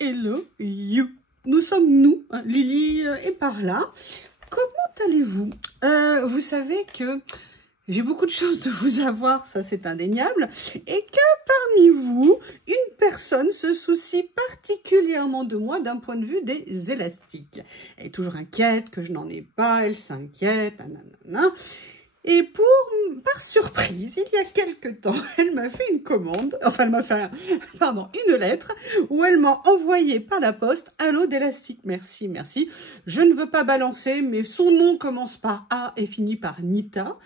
hello you. Nous sommes nous, Lily est par là. Comment allez-vous? Vous savez que j'ai beaucoup de chance de vous avoir, ça c'est indéniable, et que parmi vous, une personne se soucie particulièrement de moi d'un point de vue des élastiques. Elle est toujours inquiète que je n'en ai pas, elle s'inquiète, nanana. Et par surprise, il y a quelque temps, elle m'a fait une commande, enfin elle m'a fait, une lettre où elle m'a envoyé par la poste un lot d'élastiques. Merci, merci. Je ne veux pas balancer, mais son nom commence par A et finit par Nita,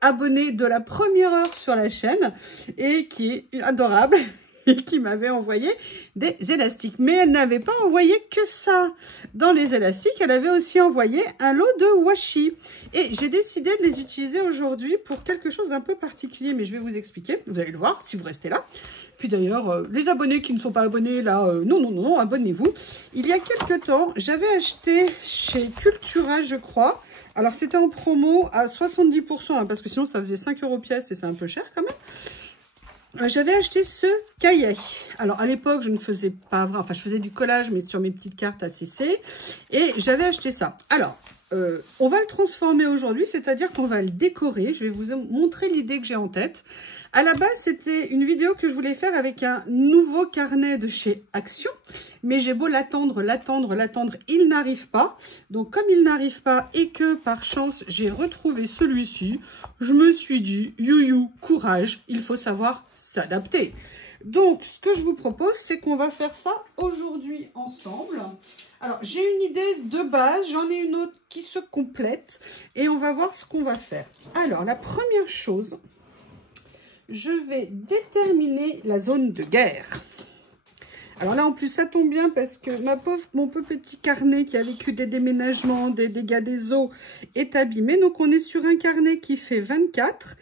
abonnée de la première heure sur la chaîne et qui est adorable. Et qui m'avait envoyé des élastiques. Mais elle n'avait pas envoyé que ça. Dans les élastiques, elle avait aussi envoyé un lot de washi. Et j'ai décidé de les utiliser aujourd'hui pour quelque chose d'un peu particulier. Mais je vais vous expliquer. Vous allez le voir si vous restez là. Puis d'ailleurs, les abonnés qui ne sont pas abonnés, là, non, abonnez-vous. Il y a quelques temps, j'avais acheté chez Cultura, je crois. Alors, c'était en promo à 70%, hein, parce que sinon, ça faisait 5 € pièce et c'est un peu cher quand même. J'avais acheté ce cahier. Alors, à l'époque, je ne faisais pas vraiment... Enfin, je faisais du collage, mais sur mes petites cartes ACC. Et j'avais acheté ça. Alors, on va le transformer aujourd'hui, c'est-à-dire qu'on va le décorer. Je vais vous montrer l'idée que j'ai en tête. À la base, c'était une vidéo que je voulais faire avec un nouveau carnet de chez Action. Mais j'ai beau l'attendre, il n'arrive pas. Donc, comme il n'arrive pas et que, par chance, j'ai retrouvé celui-ci, je me suis dit, you, courage, il faut savoir s'adapter. Donc, ce que je vous propose, c'est qu'on va faire ça aujourd'hui ensemble. Alors, j'ai une idée de base, j'en ai une autre qui se complète et on va voir ce qu'on va faire. Alors, la première chose, je vais déterminer la zone de guerre. Alors là, en plus, ça tombe bien parce que mon petit carnet qui a vécu des déménagements, des dégâts des eaux est abîmé. Donc, on est sur un carnet qui fait 24.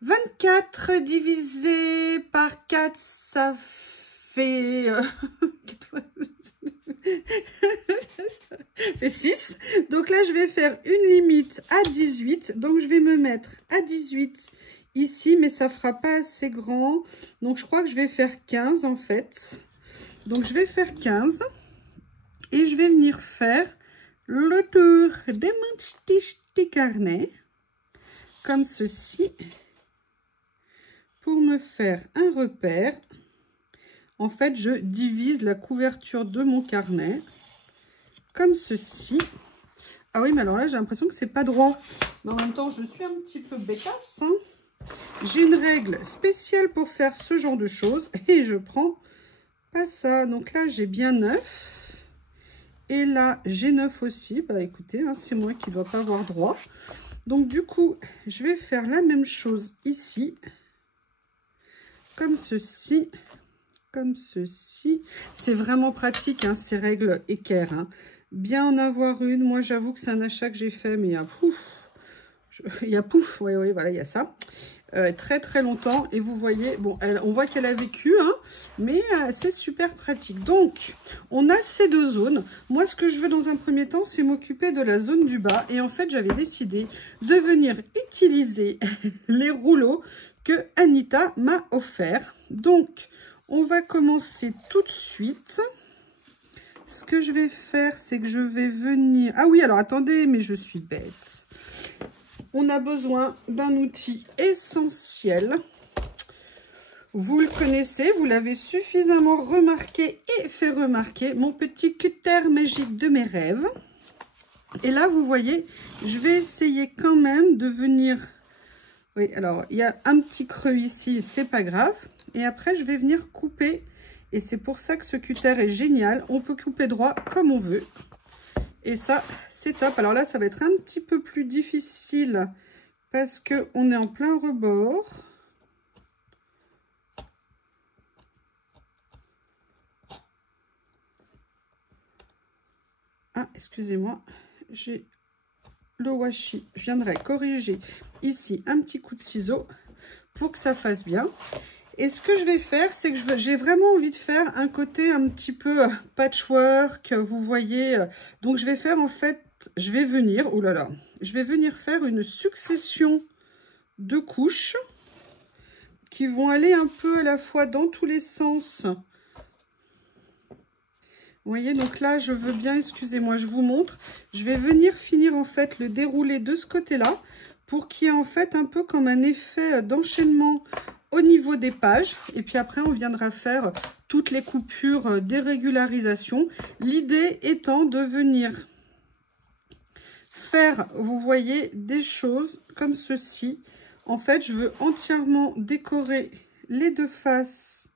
24 divisé par 4, ça fait... ça fait 6. Donc là, je vais faire une limite à 18. Donc, je vais me mettre à 18 ici, mais ça fera pas assez grand. Donc, je crois que je vais faire 15 en fait. Donc, je vais faire 15. Et je vais venir faire le tour de mon petit carnet. Comme ceci. Pour me faire un repère, en fait, je divise la couverture de mon carnet comme ceci. Ah oui, mais alors là, j'ai l'impression que c'est pas droit. Mais en même temps, je suis un petit peu bêtasse, hein. J'ai une règle spéciale pour faire ce genre de choses et je prends pas ça. Donc là, j'ai bien 9. Et là, j'ai 9 aussi. Bah écoutez, hein, c'est moi qui ne dois pas avoir droit. Donc du coup, je vais faire la même chose ici. Comme ceci, comme ceci. C'est vraiment pratique, hein, ces règles équerres. Hein. Bien en avoir une. Moi, j'avoue que c'est un achat que j'ai fait, mais il y a pouf. Oui, voilà, il y a ça. Très, très longtemps. Et vous voyez, bon, on voit qu'elle a vécu, hein, mais c'est super pratique. Donc, on a ces deux zones. Moi, ce que je veux dans un premier temps, c'est m'occuper de la zone du bas. Et en fait, j'avais décidé de venir utiliser les rouleaux que Anita m'a offert. Donc, on va commencer tout de suite. Ce que je vais faire, c'est que je vais venir... Ah oui, alors attendez, mais je suis bête. On a besoin d'un outil essentiel. Vous le connaissez, vous l'avez suffisamment remarqué et fait remarquer. Mon petit cutter magique de mes rêves. Et là, vous voyez, je vais essayer quand même de venir... Oui, alors, il y a un petit creux ici, c'est pas grave. Et après, je vais venir couper. Et c'est pour ça que ce cutter est génial. On peut couper droit comme on veut. Et ça, c'est top. Alors là, ça va être un petit peu plus difficile parce qu'on est en plein rebord. Ah, excusez-moi, j'ai le washi. Je viendrai corriger ici un petit coup de ciseau pour que ça fasse bien. Et ce que je vais faire, c'est que j'ai vraiment envie de faire un côté un petit peu patchwork, vous voyez. Donc, je vais faire en fait, je vais venir, oh là là, je vais venir faire une succession de couches qui vont aller un peu à la fois dans tous les sens Vous voyez, donc là, je veux bien, excusez-moi, je vous montre. Je vais venir finir en fait le déroulé de ce côté-là pour qu'il y ait en fait un peu comme un effet d'enchaînement au niveau des pages. Et puis après, on viendra faire toutes les coupures des régularisations. L'idée étant de venir faire, vous voyez, des choses comme ceci. En fait, je veux entièrement décorer les deux faces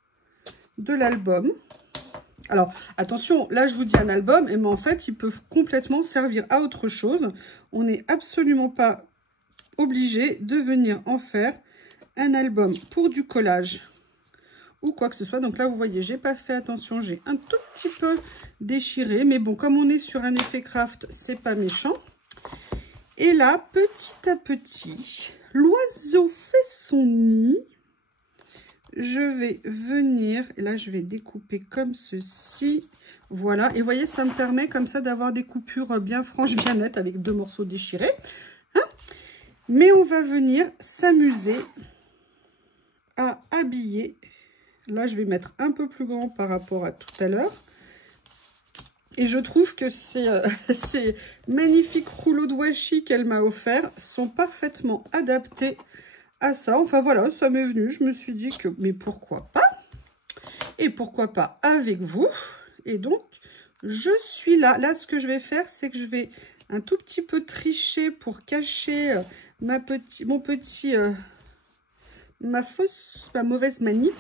de l'album. Alors, attention, là, je vous dis un album, mais en fait, ils peuvent complètement servir à autre chose. On n'est absolument pas obligé de venir en faire un album pour du collage ou quoi que ce soit. Donc là, vous voyez, j'ai pas fait attention, j'ai un tout petit peu déchiré. Mais bon, comme on est sur un effet craft, c'est pas méchant. Et là, petit à petit, l'oiseau fait son nid. Je vais venir, et là je vais découper comme ceci, voilà, et vous voyez, ça me permet comme ça d'avoir des coupures bien franches, bien nettes, avec 2 morceaux déchirés, hein. Mais on va venir s'amuser à habiller, là je vais mettre un peu plus grand par rapport à tout à l'heure, et je trouve que ces magnifiques rouleaux de washi qu'elle m'a offert sont parfaitement adaptés à ça. Enfin voilà, ça m'est venu, je me suis dit que, mais pourquoi pas? Et pourquoi pas avec vous? Et donc, je suis là. Là, ce que je vais faire, c'est que je vais un tout petit peu tricher pour cacher ma mauvaise manip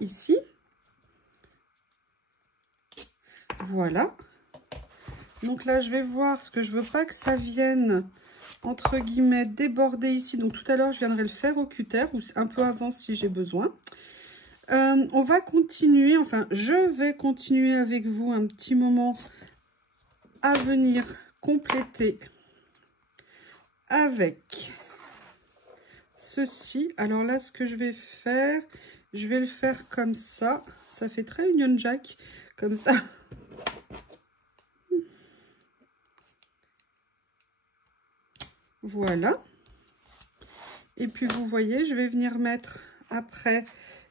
ici. Voilà. Donc là, je vais voir ce que je veux pas que ça vienne entre guillemets déborder ici. Donc tout à l'heure, je viendrai le faire au cutter ou un peu avant si j'ai besoin. On va continuer, enfin je vais continuer avec vous un petit moment à venir compléter avec ceci. Alors là, ce que je vais faire, je vais le faire comme ça. Ça fait très Union Jack, comme ça. Voilà. Et puis vous voyez, je vais venir mettre après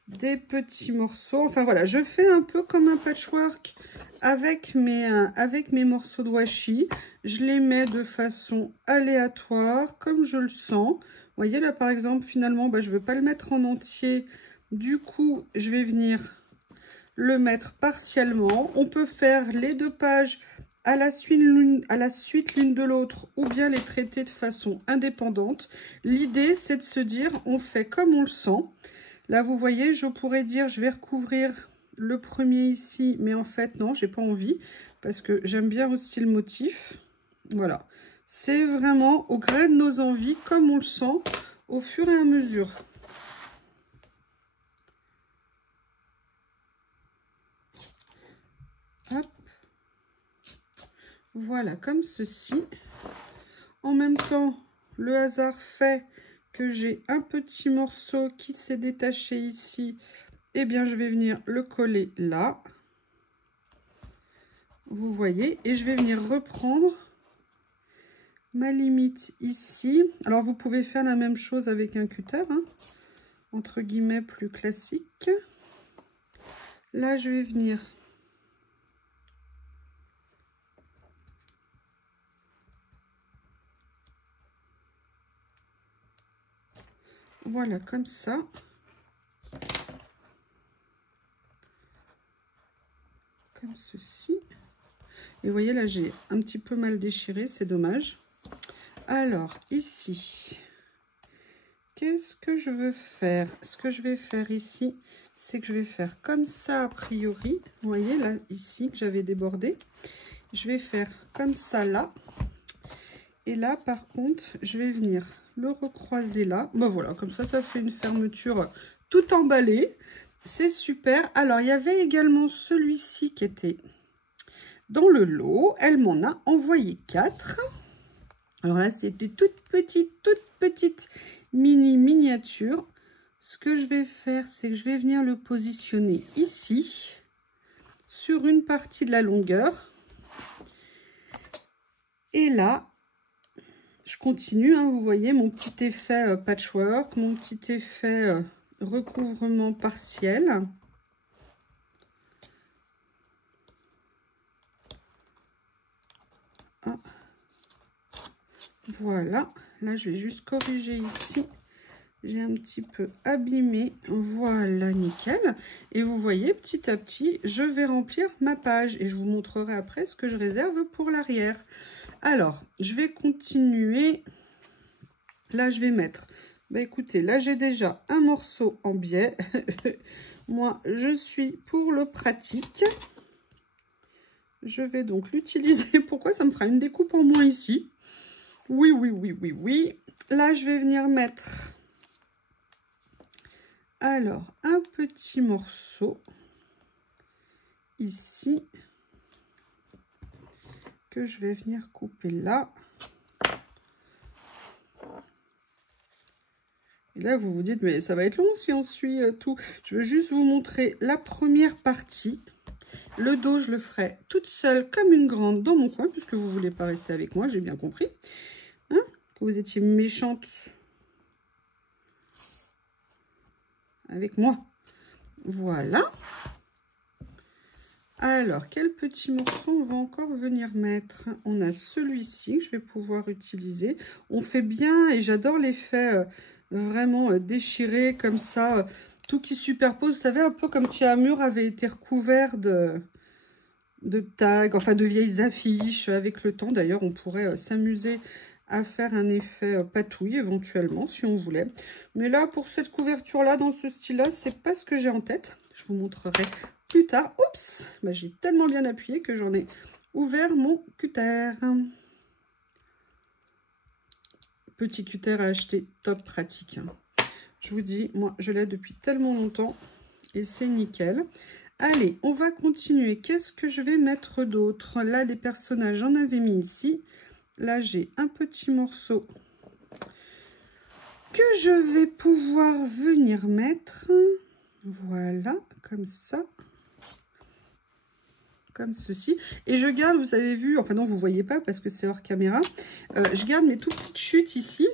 des petits morceaux. Enfin voilà, je fais un peu comme un patchwork avec mes morceaux de washi. Je les mets de façon aléatoire, comme je le sens. Vous voyez là par exemple, finalement, je ne veux pas le mettre en entier. Du coup, je vais venir le mettre partiellement. On peut faire les 2 pages à la suite l'une de l'autre ou bien les traiter de façon indépendante. L'idée, c'est de se dire, on fait comme on le sent. Là, vous voyez, je pourrais dire, je vais recouvrir le premier ici, mais en fait, non, j'ai pas envie parce que j'aime bien aussi le motif. Voilà, c'est vraiment au gré de nos envies, comme on le sent, au fur et à mesure. Hop. Voilà, comme ceci. En même temps, le hasard fait que j'ai un petit morceau qui s'est détaché ici. Eh bien, je vais venir le coller là. Vous voyez, et je vais venir reprendre ma limite ici. Alors, vous pouvez faire la même chose avec un cutter, hein, entre guillemets, plus classique. Là, je vais venir voilà, comme ça. Comme ceci. Et vous voyez, là, j'ai un petit peu mal déchiré, c'est dommage. Alors, ici, qu'est-ce que je veux faire? Ce que je vais faire ici, c'est que je vais faire comme ça, a priori. Vous voyez, là, ici, que j'avais débordé. Je vais faire comme ça, là. Et là, par contre, je vais venir le recroiser là. Bon, voilà, comme ça, ça fait une fermeture tout emballée. C'est super. Alors, il y avait également celui-ci qui était dans le lot. Elle m'en a envoyé 4. Alors là, c'était toute petite miniature. Ce que je vais faire, c'est que je vais venir le positionner ici, sur une partie de la longueur. Et là, je continue, hein, vous voyez, mon petit effet patchwork, mon petit effet recouvrement partiel. Ah. Voilà, là je vais juste corriger ici. J'ai un petit peu abîmé, voilà, nickel. Et vous voyez, petit à petit, je vais remplir ma page. Et je vous montrerai après ce que je réserve pour l'arrière. Alors, je vais continuer. Là, je vais mettre... Bah écoutez, là j'ai déjà un morceau en biais. Moi, je suis pour le pratique. Je vais donc l'utiliser. Pourquoi ça me fera une découpe en moins ici? Oui, oui, oui, oui, oui. Là, je vais venir mettre... Alors, un petit morceau ici que je vais venir couper là. Et là, vous vous dites, mais ça va être long si on suit tout. Je veux juste vous montrer la première partie. Le dos, je le ferai toute seule comme une grande dans mon coin, puisque vous ne voulez pas rester avec moi, j'ai bien compris. Hein, que vous étiez méchante avec moi. Voilà. Alors, quel petit morceau on va encore venir mettre? On a celui-ci que je vais pouvoir utiliser. On fait bien, et j'adore l'effet vraiment déchiré comme ça, tout qui superpose. Vous savez, un peu comme si un mur avait été recouvert de tags, enfin de vieilles affiches. Avec le temps, d'ailleurs, on pourrait s'amuser à faire un effet patouille éventuellement si on voulait. Mais là, pour cette couverture-là, dans ce style-là, c'est pas ce que j'ai en tête. Je vous montrerai plus tard. Oups, bah, j'ai tellement bien appuyé que j'en ai ouvert mon cutter. Petit cutter à acheter, top pratique. Je vous dis, moi, je l'ai depuis tellement longtemps et c'est nickel. Allez, on va continuer. Qu'est-ce que je vais mettre d'autre? Là, des personnages, j'en avais mis ici. Là, j'ai un petit morceau que je vais pouvoir venir mettre. Voilà, comme ça. Comme ceci. Et je garde, vous avez vu, enfin non, vous ne voyez pas parce que c'est hors caméra. Je garde mes toutes petites chutes ici.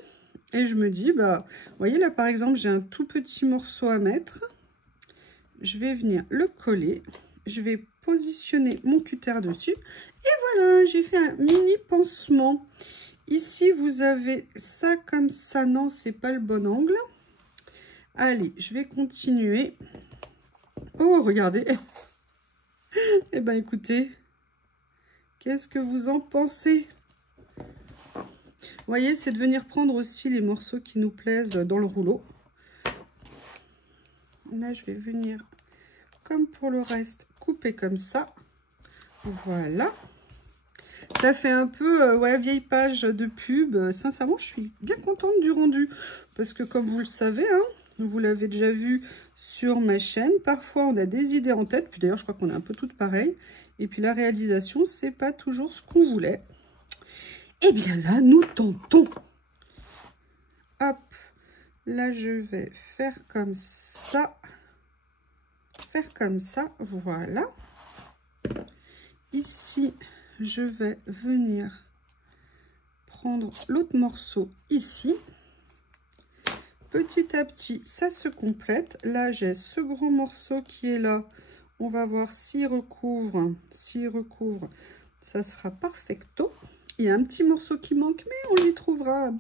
Et je me dis, bah, vous voyez là, par exemple, j'ai un tout petit morceau à mettre. Je vais venir le coller. Je vais positionner mon cutter dessus. Et voilà, j'ai fait un mini pansement. Ici, vous avez ça comme ça. Non, c'est pas le bon angle. Allez, je vais continuer. Oh, regardez. Eh ben, écoutez, qu'est-ce que vous en pensez? Vous voyez, c'est de venir prendre aussi les morceaux qui nous plaisent dans le rouleau. Là, je vais venir, comme pour le reste, couper comme ça. Voilà. Ça fait un peu ouais, vieille page de pub. Sincèrement, je suis bien contente du rendu. Parce que comme vous le savez, hein, vous l'avez déjà vu sur ma chaîne, parfois on a des idées en tête. Puis d'ailleurs, je crois qu'on est un peu toutes pareilles. Et puis la réalisation, c'est pas toujours ce qu'on voulait. Et bien là, nous tentons. Hop, là je vais faire comme ça. Faire comme ça, voilà. Ici, je vais venir prendre l'autre morceau ici. Petit à petit, ça se complète. Là, j'ai ce gros morceau qui est là. On va voir s'il recouvre. S'il recouvre, ça sera perfecto. Il y a un petit morceau qui manque, mais on lui trouvera un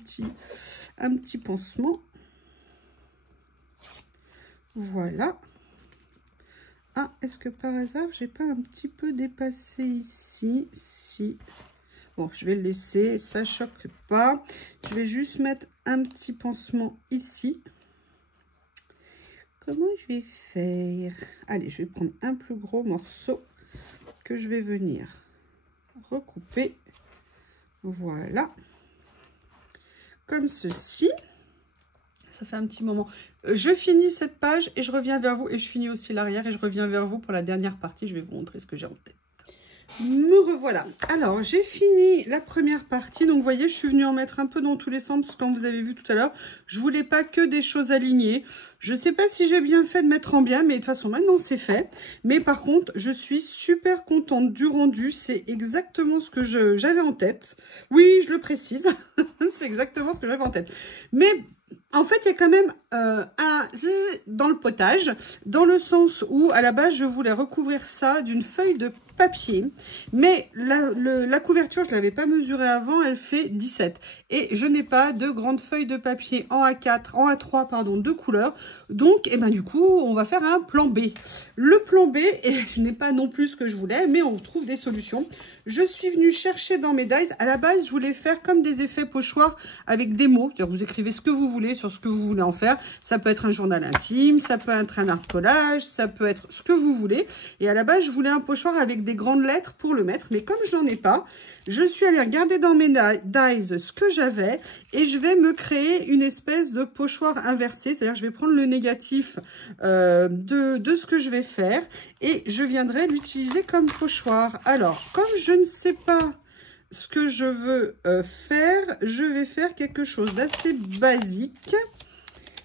petit pansement. Voilà. Ah, est-ce que par hasard, j'ai pas un petit peu dépassé ici? Si. Bon, je vais le laisser, ça choque pas. Je vais juste mettre un petit pansement ici. Comment je vais faire? Allez, je vais prendre un plus gros morceau que je vais venir recouper. Voilà. Comme ceci. Ça fait un petit moment. Je finis cette page et je reviens vers vous. Et je finis aussi l'arrière et je reviens vers vous pour la dernière partie. Je vais vous montrer ce que j'ai en tête. Me revoilà. Alors, j'ai fini la première partie. Donc, vous voyez, je suis venue en mettre un peu dans tous les sens. Comme vous avez vu tout à l'heure, je voulais pas que des choses alignées. Je ne sais pas si j'ai bien fait de mettre en bien, mais de toute façon, maintenant, c'est fait. Mais par contre, je suis super contente du rendu. C'est exactement ce que j'avais en tête. Oui, je le précise. C'est exactement ce que j'avais en tête. Mais en fait, il y a quand même un zzz dans le potage, dans le sens où, à la base, je voulais recouvrir ça d'une feuille de papier. Mais la couverture, je ne l'avais pas mesurée avant, elle fait 17. Et je n'ai pas de grande feuille de papier en A4, en A3, pardon, de couleur. Donc, eh ben, du coup, on va faire un plan B. Le plan B, et je n'ai pas non plus ce que je voulais, mais on trouve des solutions. Je suis venue chercher dans mes dies. À la base, je voulais faire comme des effets pochoirs avec des mots. Vous écrivez ce que vous voulez sur ce que vous voulez en faire. Ça peut être un journal intime, ça peut être un art collage, ça peut être ce que vous voulez. Et à la base, je voulais un pochoir avec des grandes lettres pour le mettre. Mais comme je n'en ai pas, je suis allée regarder dans mes dies ce que j'avais et je vais me créer une espèce de pochoir inversé. C'est-à-dire je vais prendre le négatif de ce que je vais faire et je viendrai l'utiliser comme pochoir. Alors, comme je ne sais pas ce que je veux faire, je vais faire quelque chose d'assez basique.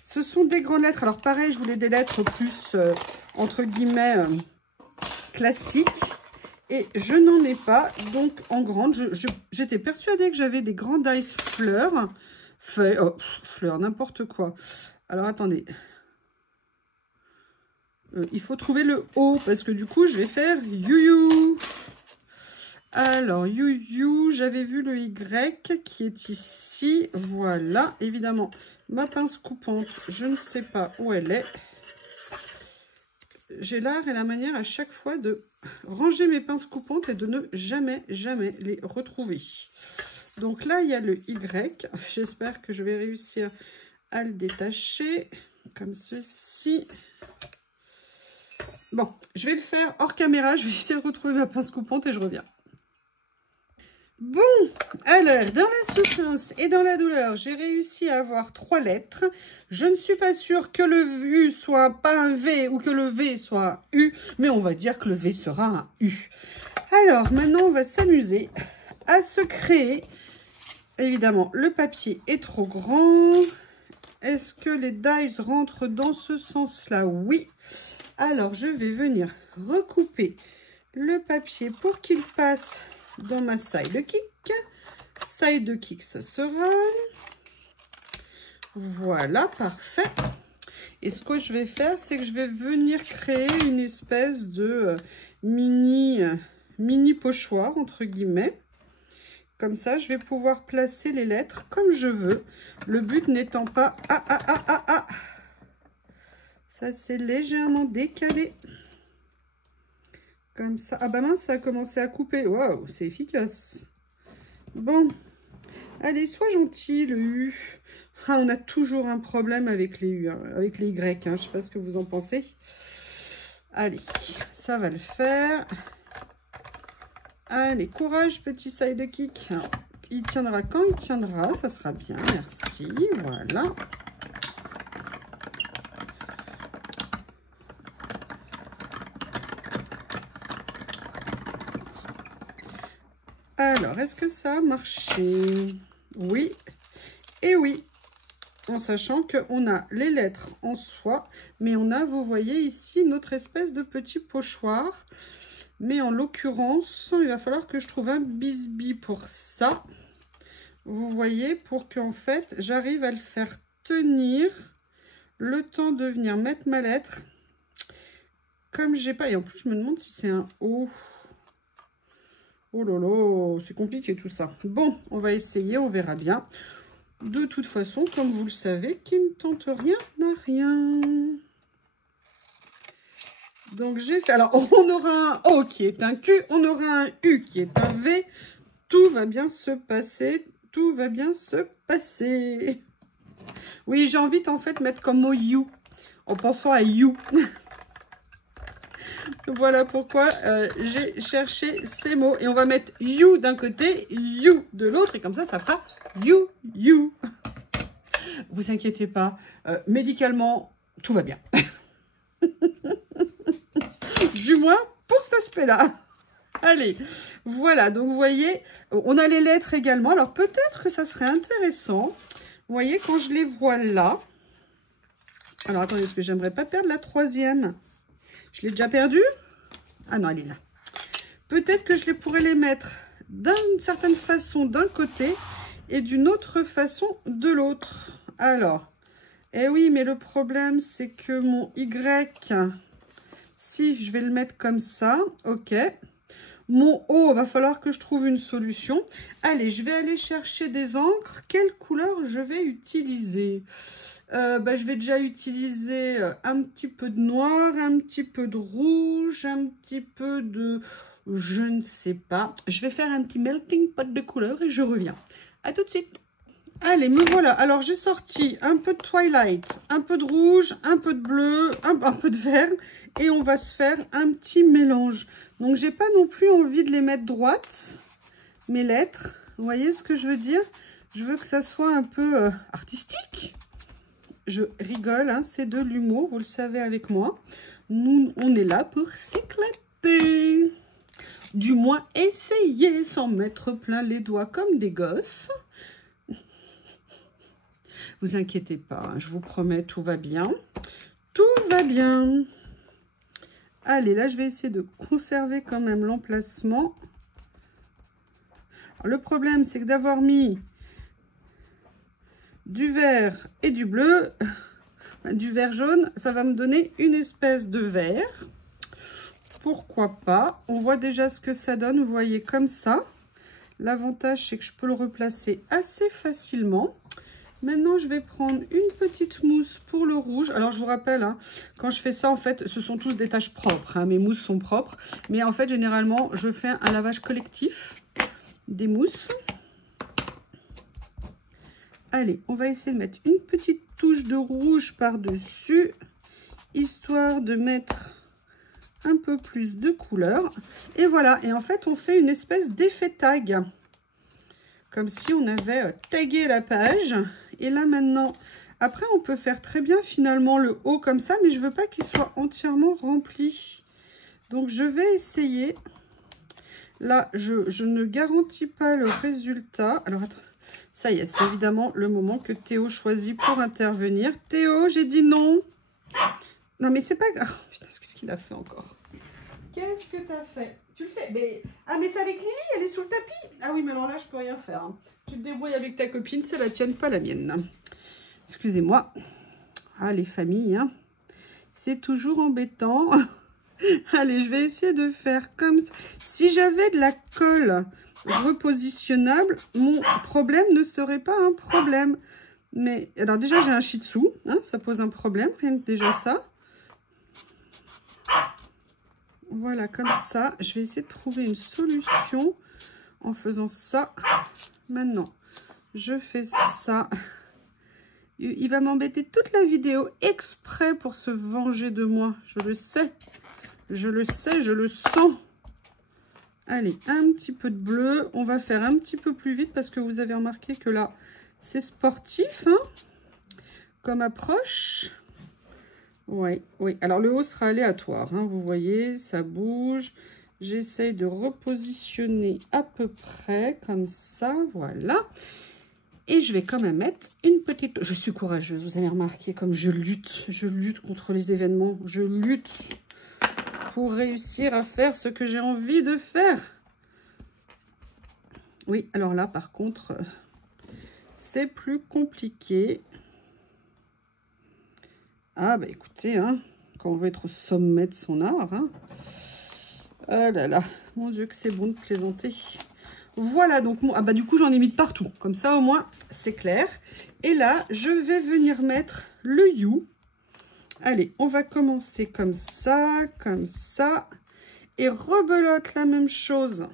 Ce sont des grandes lettres. Alors pareil, je voulais des lettres plus, entre guillemets, classiques. Et je n'en ai pas, donc en grande, j'étais persuadée que j'avais des grands dice fleurs. Fleurs, n'importe quoi. Alors attendez. Il faut trouver le O, parce que du coup, je vais faire you. Alors, you, j'avais vu le Y qui est ici. Voilà, évidemment, ma pince coupante, je ne sais pas où elle est. J'ai l'art et la manière à chaque fois de ranger mes pinces coupantes et de ne jamais les retrouver. Donc là, il y a le Y. J'espère que je vais réussir à le détacher comme ceci. Bon, je vais le faire hors caméra. Je vais essayer de retrouver ma pince coupante et je reviens. Bon, alors, dans la souffrance et dans la douleur, j'ai réussi à avoir 3 lettres. Je ne suis pas sûre que le U soit pas un V ou que le V soit un U, mais on va dire que le V sera un U. Alors, maintenant, on va s'amuser à se créer. Évidemment, le papier est trop grand. Est-ce que les dies rentrent dans ce sens-là? Oui. Alors, je vais venir recouper le papier pour qu'il passe dans ma side kick. Side kick, ça sera... Voilà, parfait. Et ce que je vais faire, c'est que je vais venir créer une espèce de mini pochoir, entre guillemets. Comme ça, je vais pouvoir placer les lettres comme je veux. Le but n'étant pas... Ça, c'est légèrement décalé. Comme ça. Ah bah mince, ça a commencé à couper. Waouh, c'est efficace. Bon. Allez, sois gentil, le U. Ah, on a toujours un problème avec les U, hein, avec les Y. Hein, je ne sais pas ce que vous en pensez. Allez, ça va le faire. Allez, courage, petit side kick. Il tiendra quand il tiendra. Ça sera bien, merci. Voilà. Alors, est-ce que ça a marché? Oui et oui. En sachant qu'on a les lettres en soie, mais on a, vous voyez ici, notre espèce de petit pochoir. Mais en l'occurrence, il va falloir que je trouve un bisbis pour ça. Vous voyez, pour qu'en fait, j'arrive à le faire tenir le temps de venir mettre ma lettre. Comme j'ai pas... Et en plus, je me demande si c'est un O. Oh là là, c'est compliqué tout ça. Bon, on va essayer, on verra bien. De toute façon, comme vous le savez, qui ne tente rien n'a rien. Donc j'ai fait... Alors, on aura un O qui est un Q, on aura un U qui est un V. Tout va bien se passer, tout va bien se passer. Oui, j'ai envie en fait de mettre comme mot you, en pensant à you. Voilà pourquoi j'ai cherché ces mots. Et on va mettre you d'un côté, you de l'autre. Et comme ça, ça fera you, you. Vous inquiétez pas, médicalement, tout va bien. Du moins, pour cet aspect-là. Allez, voilà. Donc, vous voyez, on a les lettres également. Alors, peut-être que ça serait intéressant. Vous voyez, quand je les vois là, Alors, attendez, parce que j'aimerais pas perdre la troisième. Je l'ai déjà perdue? Ah non, elle est là. Peut-être que je pourrais les mettre d'une certaine façon d'un côté et d'une autre façon de l'autre. Alors, eh oui, mais le problème, c'est que mon Y, si je vais le mettre comme ça, ok. Mon O, va falloir que je trouve une solution. Allez, je vais aller chercher des encres. Quelle couleur je vais utiliser? Je vais déjà utiliser un petit peu de noir, un petit peu de rouge, un petit peu de... je ne sais pas. Je vais faire un petit melting pot de couleurs et je reviens. À tout de suite. Allez, me voilà. Alors, j'ai sorti un peu de Twilight, un peu de rouge, un peu de bleu, un peu de vert. Et on va se faire un petit mélange. Donc, j'ai pas non plus envie de les mettre droites, mes lettres. Vous voyez ce que je veux dire? Je veux que ça soit un peu artistique. Je rigole, hein, c'est de l'humour, vous le savez avec moi. Nous, on est là pour s'éclater. Du moins, essayer sans mettre plein les doigts comme des gosses. Vous inquiétez pas, hein, je vous promets, tout va bien. Tout va bien. Allez, là, je vais essayer de conserver quand même l'emplacement. Le problème, c'est que d'avoir mis du vert et du bleu, du vert jaune, ça va me donner une espèce de vert. Pourquoi pas? On voit déjà ce que ça donne, vous voyez, comme ça. L'avantage, c'est que je peux le replacer assez facilement. Maintenant, je vais prendre une petite mousse pour le rouge. Alors, je vous rappelle, hein, quand je fais ça, en fait, ce sont tous des tâches propres. Hein, mes mousses sont propres. Mais en fait, généralement, je fais un lavage collectif des mousses. Allez, on va essayer de mettre une petite touche de rouge par-dessus, histoire de mettre un peu plus de couleur. Et voilà, et en fait, on fait une espèce d'effet tag. Comme si on avait tagué la page. Et là, maintenant, après, on peut faire très bien, finalement, le haut comme ça, mais je veux pas qu'il soit entièrement rempli. Donc, je vais essayer. Là, je ne garantis pas le résultat. Alors, attends. Ça y est, c'est évidemment le moment que Théo choisit pour intervenir. Théo, j'ai dit non. Non, mais c'est pas grave. Oh, putain, qu'est-ce qu'il a fait encore? Qu'est-ce que tu as fait? Tu le fais? Mais... ah, mais c'est avec Lily, elle est sous le tapis. Ah oui, mais alors là, je peux rien faire. Hein. Tu te débrouilles avec ta copine, c'est la tienne, pas la mienne. Excusez-moi. Ah, les familles, hein. C'est toujours embêtant. Allez, je vais essayer de faire comme ça. Si j'avais de la colle repositionnable, mon problème ne serait pas un problème. Mais alors déjà, j'ai un shih tzu, hein, ça pose un problème, rien que déjà ça. Voilà, comme ça. Je vais essayer de trouver une solution en faisant ça. Maintenant, je fais ça. Il va m'embêter toute la vidéo exprès pour se venger de moi. Je le sais. Je le sais, je le sens. Allez, un petit peu de bleu. On va faire un petit peu plus vite parce que vous avez remarqué que là, c'est sportif, hein, comme approche. Oui, oui. Alors, le haut sera aléatoire, hein, vous voyez, ça bouge. J'essaye de repositionner à peu près comme ça, voilà. Et je vais quand même mettre une petite... Je suis courageuse, vous avez remarqué comme je lutte contre les événements. Je lutte pour réussir à faire ce que j'ai envie de faire. Oui, alors là, par contre, c'est plus compliqué. Ah, bah écoutez, hein, quand on veut être au sommet de son art, hein. Oh là là, mon Dieu que c'est bon de plaisanter. Voilà, donc, ah bah du coup, j'en ai mis de partout. Comme ça, au moins, c'est clair. Et là, je vais venir mettre le You. Allez, on va commencer comme ça, et rebelote la même chose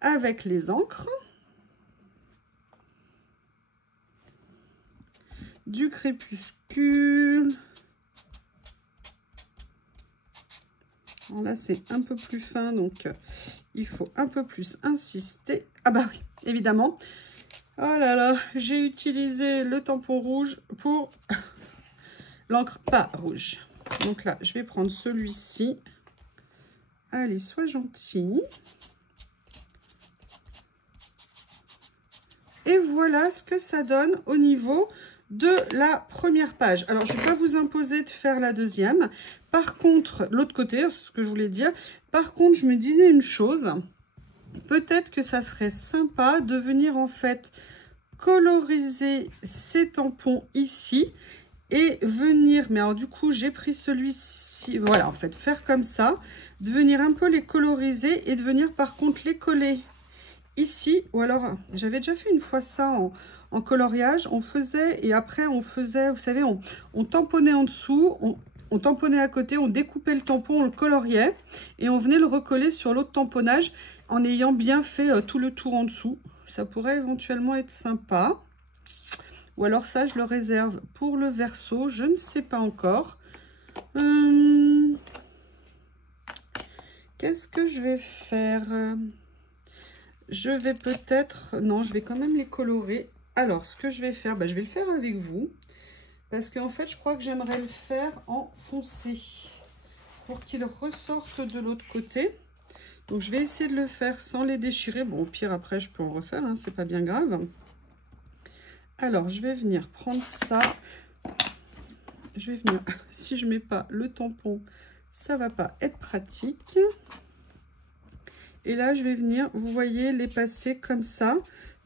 avec les encres. Du crépuscule. Alors là, c'est un peu plus fin, donc il faut un peu plus insister. Ah bah oui, évidemment. Oh là là, j'ai utilisé le tampon rouge pour... l'encre pas rouge. Donc là, je vais prendre celui-ci. Allez, sois gentil. Et voilà ce que ça donne au niveau de la première page. Alors, je ne vais pas vous imposer de faire la deuxième. Par contre, l'autre côté, c'est ce que je voulais dire. Par contre, je me disais une chose. Peut-être que ça serait sympa de venir en fait coloriser ces tampons ici. Et venir, mais alors du coup, j'ai pris celui-ci. Voilà, en fait, faire comme ça. De venir un peu les coloriser et de venir par contre les coller ici. Ou alors, j'avais déjà fait une fois ça en coloriage. On faisait, et après on faisait, vous savez, on tamponnait en dessous, on tamponnait à côté, on découpait le tampon, on le coloriait. Et on venait le recoller sur l'autre tamponnage en ayant bien fait tout le tour en dessous. Ça pourrait éventuellement être sympa. Ou alors ça, je le réserve pour le verso. Je ne sais pas encore. Qu'est-ce que je vais faire? Je vais peut-être... Non, je vais quand même les colorer. Alors, ce que je vais faire, je vais le faire avec vous. Parce qu'en fait, je crois que j'aimerais le faire en foncé. Pour qu'il ressorte de l'autre côté. Donc, je vais essayer de le faire sans les déchirer. Bon, au pire, après, je peux en refaire. Hein, c'est pas bien grave. Alors, je vais venir prendre ça. Je vais venir, si je ne mets pas le tampon, ça va pas être pratique. Et là, je vais venir, vous voyez, les passer comme ça.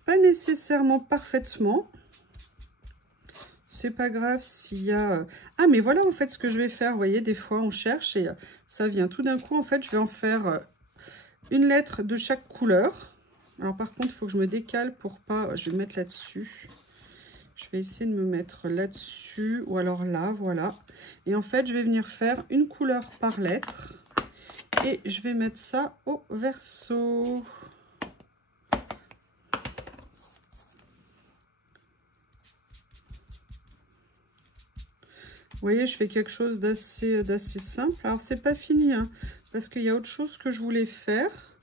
Pas nécessairement parfaitement. C'est pas grave s'il y a... Ah, mais voilà en fait ce que je vais faire. Vous voyez, des fois, on cherche et ça vient tout d'un coup. En fait, je vais en faire une lettre de chaque couleur. Alors, par contre, il faut que je me décale pour pas... Je vais me mettre là-dessus. Je vais essayer de me mettre là-dessus ou alors là, voilà. Et en fait, je vais venir faire une couleur par lettre. Et je vais mettre ça au verso. Vous voyez, je fais quelque chose d'assez simple. Alors, c'est pas fini, hein, parce qu'il y a autre chose que je voulais faire.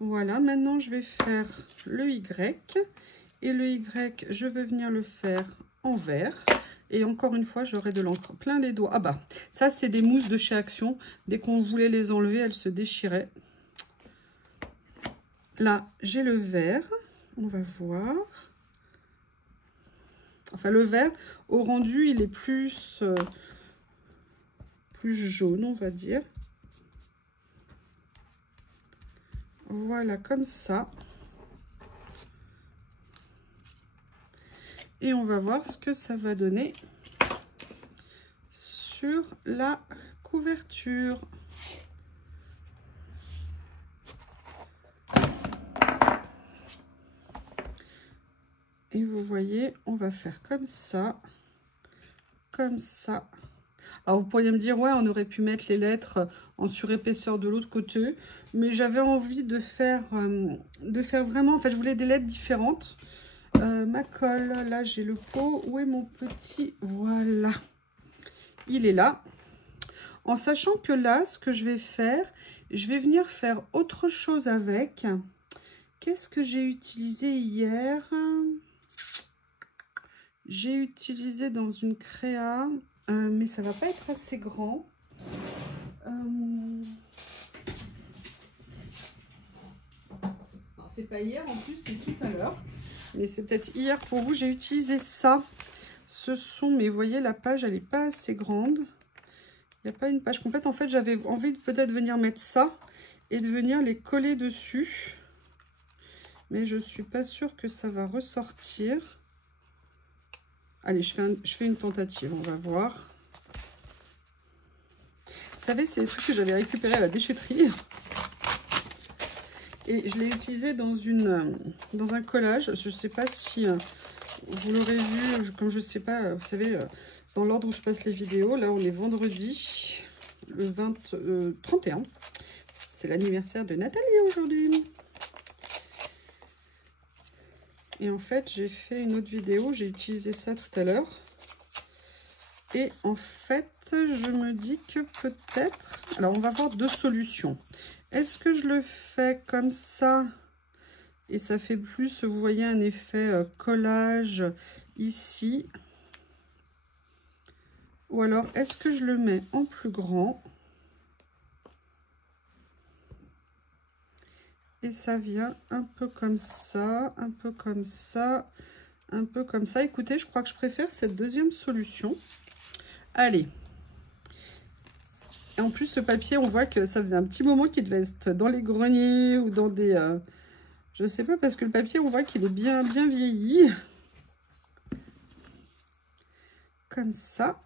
Voilà, maintenant, je vais faire le Y. Et le Y, je vais venir le faire en vert. Et encore une fois, j'aurai de l'encre plein les doigts. Ah bah, ça, c'est des mousses de chez Action. Dès qu'on voulait les enlever, elles se déchiraient. Là, j'ai le vert. On va voir. Enfin, le vert, au rendu, il est plus jaune, on va dire. Voilà, comme ça. Et on va voir ce que ça va donner sur la couverture. Et vous voyez, on va faire comme ça, comme ça. Alors vous pourriez me dire, ouais, on aurait pu mettre les lettres en surépaisseur de l'autre côté, mais j'avais envie de faire vraiment, en fait, je voulais des lettres différentes. Ma colle, là j'ai le pot. Où est mon petit? Voilà, il est là. En sachant que là, ce que je vais faire, je vais venir faire autre chose avec. Qu'est-ce que j'ai utilisé hier? J'ai utilisé dans une créa, mais ça va pas être assez grand. C'est pas hier en plus, c'est tout à l'heure. Mais c'est peut-être hier pour vous. J'ai utilisé ça. Ce sont, mais vous voyez, la page, elle n'est pas assez grande. Il n'y a pas une page complète. En fait, j'avais envie de peut-être venir mettre ça et de venir les coller dessus. Mais je ne suis pas sûre que ça va ressortir. Allez, je fais une tentative, on va voir. Vous savez, c'est des trucs que j'avais récupérés à la déchetterie. Et je l'ai utilisé dans un collage. Je ne sais pas si vous l'aurez vu, comme je ne sais pas, vous savez, dans l'ordre où je passe les vidéos. Là, on est vendredi, le 31. C'est l'anniversaire de Nathalie aujourd'hui. Et en fait, j'ai fait une autre vidéo, j'ai utilisé ça tout à l'heure. Et en fait, je me dis que peut-être... Alors, on va voir deux solutions. Est-ce que je le fais comme ça et ça fait plus, vous voyez, un effet collage ici? Ou alors, est-ce que je le mets en plus grand? Et ça vient un peu comme ça, un peu comme ça, un peu comme ça. Écoutez, je crois que je préfère cette deuxième solution. Allez. Et en plus, ce papier, on voit que ça faisait un petit moment qu'il devait être dans les greniers ou dans des... je sais pas, parce que le papier, on voit qu'il est bien vieilli. Comme ça.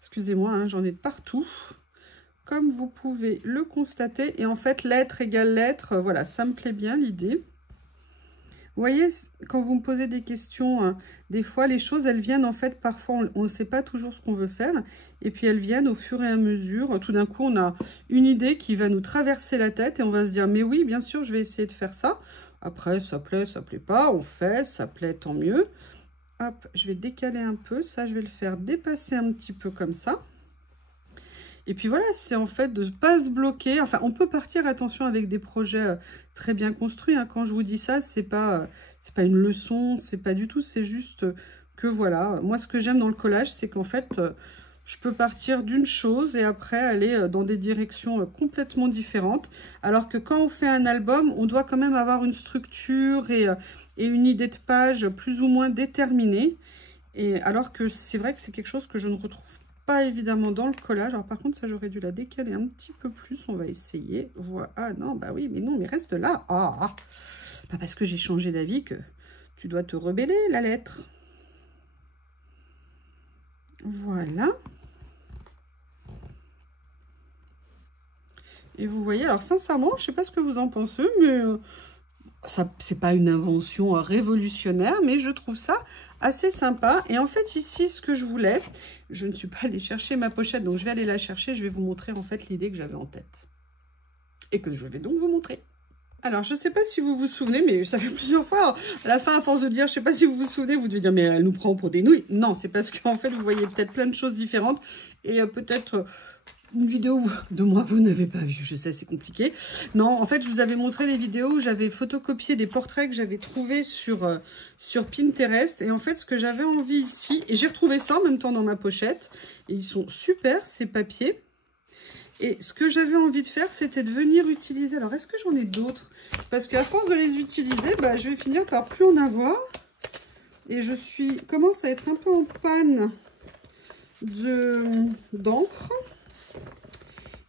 Excusez-moi, hein, j'en ai de partout. Comme vous pouvez le constater. Et en fait, lettre égale lettre, voilà, ça me plaît bien l'idée. Vous voyez, quand vous me posez des questions, hein, des fois, les choses, elles viennent, en fait, parfois, on ne sait pas toujours ce qu'on veut faire. Et puis, elles viennent au fur et à mesure. Tout d'un coup, on a une idée qui va nous traverser la tête et on va se dire, mais oui, bien sûr, je vais essayer de faire ça. Après, ça plaît pas, on fait, ça plaît, tant mieux. Hop, je vais décaler un peu. Ça, je vais le faire dépasser un petit peu comme ça. Et puis voilà, c'est en fait de ne pas se bloquer. Enfin, on peut partir, attention, avec des projets très bien construits. Hein. Quand je vous dis ça, c'est pas une leçon, c'est pas du tout. C'est juste que voilà, moi, ce que j'aime dans le collage, c'est qu'en fait, je peux partir d'une chose et après aller dans des directions complètement différentes. Alors que quand on fait un album, on doit quand même avoir une structure et une idée de page plus ou moins déterminée. Et alors que c'est vrai que c'est quelque chose que je ne retrouve pas évidemment dans le collage. Alors par contre, ça, j'aurais dû la décaler un petit peu plus. On va essayer. Voilà. Ah non, bah oui, mais non, mais reste là. Ah, pas parce que j'ai changé d'avis que tu dois te rebeller, la lettre. Voilà. Et vous voyez, alors sincèrement, je ne sais pas ce que vous en pensez, mais ça, c'est pas une invention révolutionnaire, mais je trouve ça assez sympa. Et en fait, ici, ce que je voulais, je ne suis pas allée chercher ma pochette, donc je vais aller la chercher. Je vais vous montrer en fait l'idée que j'avais en tête. Et que je vais donc vous montrer. Alors, je ne sais pas si vous vous souvenez, mais ça fait plusieurs fois, à la fin, à force de dire, je ne sais pas si vous vous souvenez, vous devez dire, mais elle nous prend pour des nouilles. Non, c'est parce qu'en fait, vous voyez peut-être plein de choses différentes. Et peut-être... une vidéo de moi que vous n'avez pas vue, je sais, c'est compliqué. Non, en fait, je vous avais montré des vidéos où j'avais photocopié des portraits que j'avais trouvés sur Pinterest. Et en fait, ce que j'avais envie ici, et j'ai retrouvé ça en même temps dans ma pochette, et ils sont super, ces papiers. Et ce que j'avais envie de faire, c'était de venir utiliser... Alors, est-ce que j'en ai d'autres? Parce qu'à force de les utiliser, bah, je vais finir par plus en avoir. Et je commence à être un peu en panne d'encre.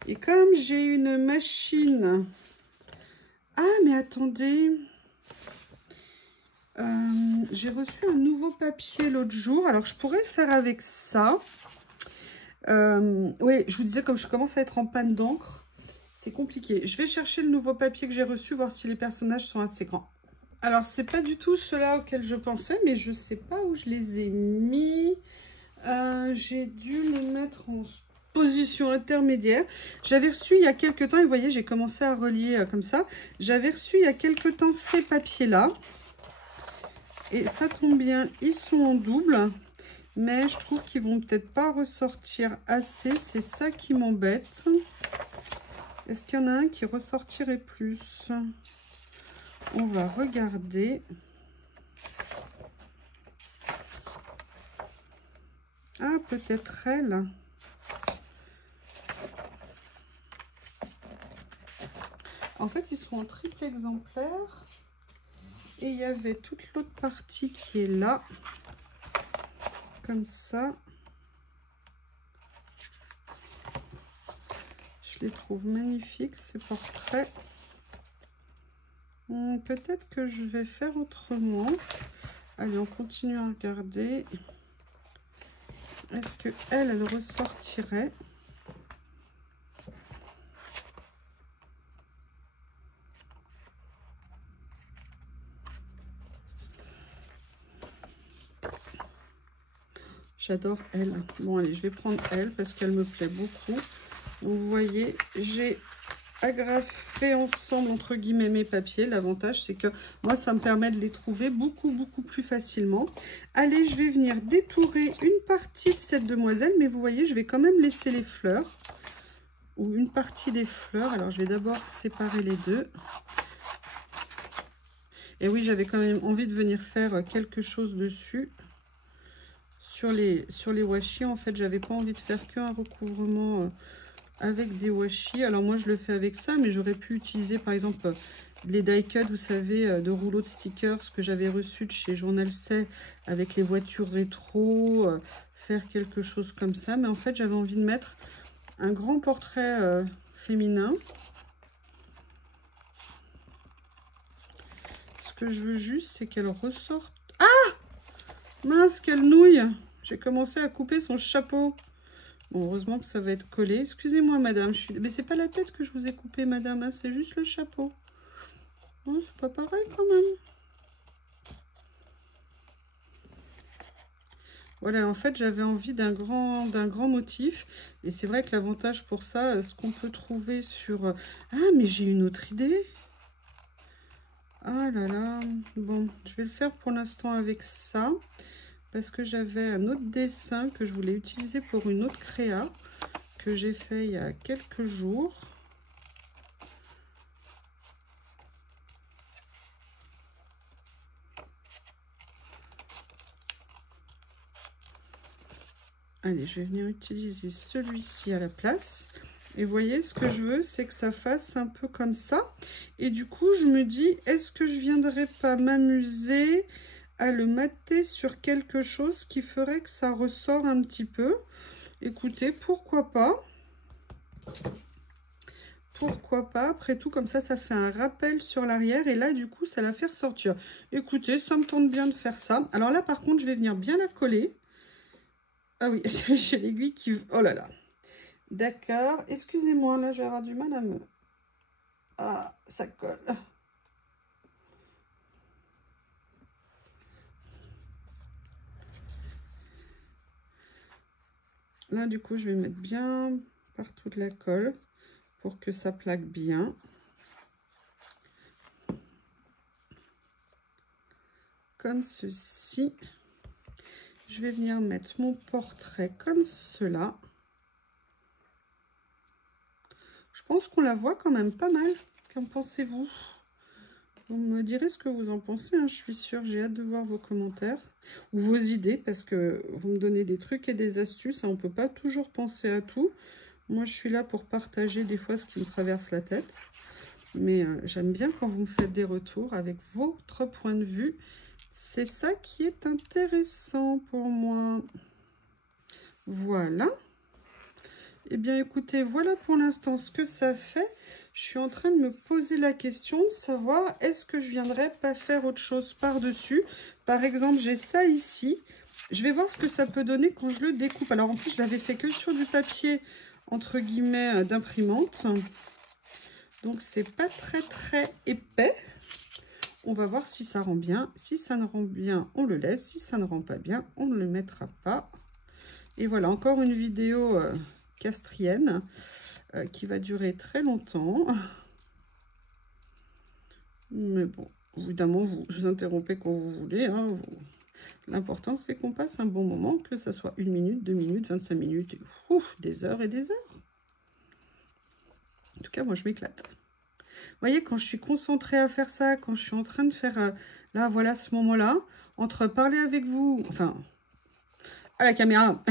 Et comme j'ai une machine... Ah, mais attendez. J'ai reçu un nouveau papier l'autre jour. Alors, je pourrais le faire avec ça. Oui, je vous disais, comme je commence à être en panne d'encre, c'est compliqué. Je vais chercher le nouveau papier que j'ai reçu, voir si les personnages sont assez grands. Alors, c'est pas du tout ceux-là auxquels je pensais, mais je sais pas où je les ai mis. J'ai dû les mettre en position intermédiaire. J'avais reçu il y a quelques temps, et vous voyez, j'ai commencé à relier comme ça. J'avais reçu il y a quelques temps ces papiers-là. Et ça tombe bien, ils sont en double. Mais je trouve qu'ils vont peut-être pas ressortir assez. C'est ça qui m'embête. Est-ce qu'il y en a un qui ressortirait plus? On va regarder. Ah, peut-être elle. En fait, ils sont en triple exemplaire. Et il y avait toute l'autre partie qui est là. Comme ça. Je les trouve magnifiques, ces portraits. Peut-être que je vais faire autrement. Allez, on continue à regarder. Est-ce que elle ressortirait? J'adore elle. Bon, allez, je vais prendre elle parce qu'elle me plaît beaucoup. Vous voyez, j'ai agrafé ensemble, entre guillemets, mes papiers. L'avantage, c'est que moi, ça me permet de les trouver beaucoup plus facilement. Allez, je vais venir détourer une partie de cette demoiselle, mais vous voyez, je vais quand même laisser les fleurs. Ou une partie des fleurs. Alors, je vais d'abord séparer les deux. Et oui, j'avais quand même envie de venir faire quelque chose dessus. Sur les washi, en fait, j'avais pas envie de faire qu'un recouvrement avec des washi. Alors moi, je le fais avec ça, mais j'aurais pu utiliser, par exemple, les die cut, vous savez, de rouleaux de stickers que j'avais reçus de chez Journal C avec les voitures rétro, faire quelque chose comme ça. Mais en fait, j'avais envie de mettre un grand portrait féminin. Ce que je veux juste, c'est qu'elle ressorte. Ah! Mince, quelle nouille! J'ai commencé à couper son chapeau. Bon, heureusement que ça va être collé. Excusez-moi, madame. Mais c'est pas la tête que je vous ai coupée, madame. Hein, c'est juste le chapeau. Oh, c'est pas pareil, quand même. Voilà, en fait, j'avais envie d'un grand motif. Et c'est vrai que l'avantage pour ça, ce qu'on peut trouver sur... Ah, mais j'ai une autre idée. Ah là là. Bon, je vais le faire pour l'instant avec ça. Parce que j'avais un autre dessin que je voulais utiliser pour une autre créa que j'ai fait il y a quelques jours. Allez, je vais venir utiliser celui-ci à la place. Et vous voyez, ce que je veux, c'est que ça fasse un peu comme ça. Et du coup, je me dis, est-ce que je viendrais pas m'amuser à le mater sur quelque chose qui ferait que ça ressort un petit peu? Écoutez, pourquoi pas? Pourquoi pas? Après tout, comme ça fait un rappel sur l'arrière. Et là, du coup, ça la fait ressortir. Écoutez, ça me tente bien de faire ça. Alors là, par contre, je vais venir bien la coller. Ah oui, j'ai l'aiguille qui... Oh là là. D'accord. Excusez-moi, là, j'ai avoir du mal à me... Ah, ça colle. Là, du coup, je vais mettre bien partout de la colle pour que ça plaque bien. Comme ceci. Je vais venir mettre mon portrait comme cela. Je pense qu'on la voit quand même pas mal. Qu'en pensez-vous? Vous me direz ce que vous en pensez, hein, je suis sûre. J'ai hâte de voir vos commentaires ou vos idées, parce que vous me donnez des trucs et des astuces. Hein, on ne peut pas toujours penser à tout. Moi, je suis là pour partager des fois ce qui me traverse la tête. Mais j'aime bien quand vous me faites des retours avec votre point de vue. C'est ça qui est intéressant pour moi. Voilà. Eh bien, écoutez, voilà pour l'instant ce que ça fait. Je suis en train de me poser la question de savoir est-ce que je viendrais pas faire autre chose par-dessus. Par exemple, j'ai ça ici. Je vais voir ce que ça peut donner quand je le découpe. Alors, en plus, je l'avais fait que sur du papier, entre guillemets, d'imprimante. Donc, c'est pas très épais. On va voir si ça rend bien. Si ça ne rend bien, on le laisse. Si ça ne rend pas bien, on ne le mettra pas. Et voilà, encore une vidéo castrienne qui va durer très longtemps. Mais bon, évidemment, vous interrompez quand vous voulez. Hein, l'important, c'est qu'on passe un bon moment, que ça soit 1 minute, 2 minutes, 25 minutes, et, des heures et des heures. En tout cas, moi, je m'éclate. Vous voyez, quand je suis concentrée à faire ça, quand je suis en train de faire, là, voilà, ce moment-là, entre parler avec vous, enfin, à la caméra,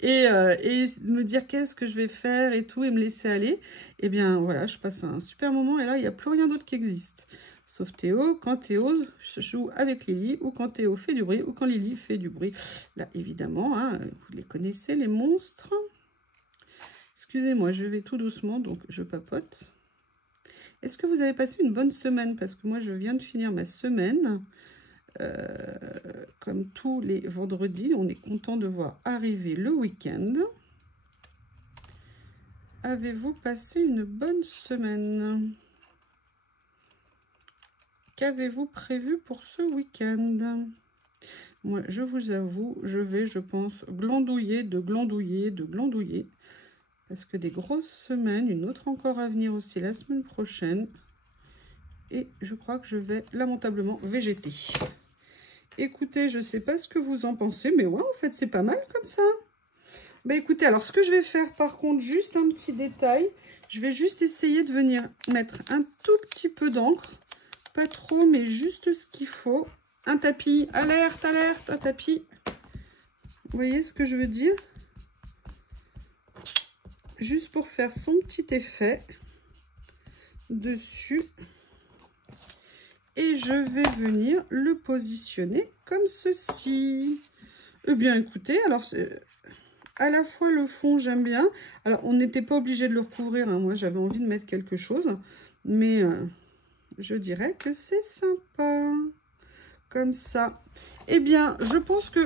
et me dire qu'est-ce que je vais faire et tout, et me laisser aller, et bien, voilà, je passe un super moment, et là, il n'y a plus rien d'autre qui existe. Sauf Théo, quand Théo joue avec Lily, ou quand Théo fait du bruit, ou quand Lily fait du bruit. Là, évidemment, hein, vous les connaissez, les monstres. Excusez-moi, je vais tout doucement, donc je papote. Est-ce que vous avez passé une bonne semaine? Parce que moi, je viens de finir ma semaine. Comme tous les vendredis, on est content de voir arriver le week-end. Avez-vous passé une bonne semaine? Qu'avez-vous prévu pour ce week-end? Moi, je vous avoue, je vais, je pense, glandouiller, parce que des grosses semaines, une autre encore à venir aussi la semaine prochaine. Et je crois que je vais lamentablement végéter. Écoutez, je ne sais pas ce que vous en pensez, mais ouais, en fait, c'est pas mal comme ça. Bah écoutez, alors ce que je vais faire, par contre, juste un petit détail. Je vais juste essayer de venir mettre un tout petit peu d'encre. Pas trop, mais juste ce qu'il faut. Un tapis, alerte, alerte, un tapis. Vous voyez ce que je veux dire? Juste pour faire son petit effet dessus. Et je vais venir le positionner comme ceci. Eh bien, écoutez, alors, à la fois le fond, j'aime bien. Alors, on n'était pas obligé de le recouvrir, hein. Moi, j'avais envie de mettre quelque chose. Mais je dirais que c'est sympa. Comme ça. Eh bien, je pense que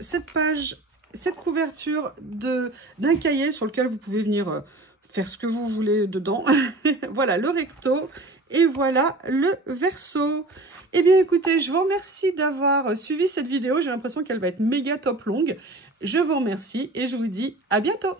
cette page, cette couverture d'un cahier sur lequel vous pouvez venir faire ce que vous voulez dedans. Voilà le recto et voilà le verso. Eh bien, écoutez, je vous remercie d'avoir suivi cette vidéo. J'ai l'impression qu'elle va être méga top longue. Je vous remercie et je vous dis à bientôt.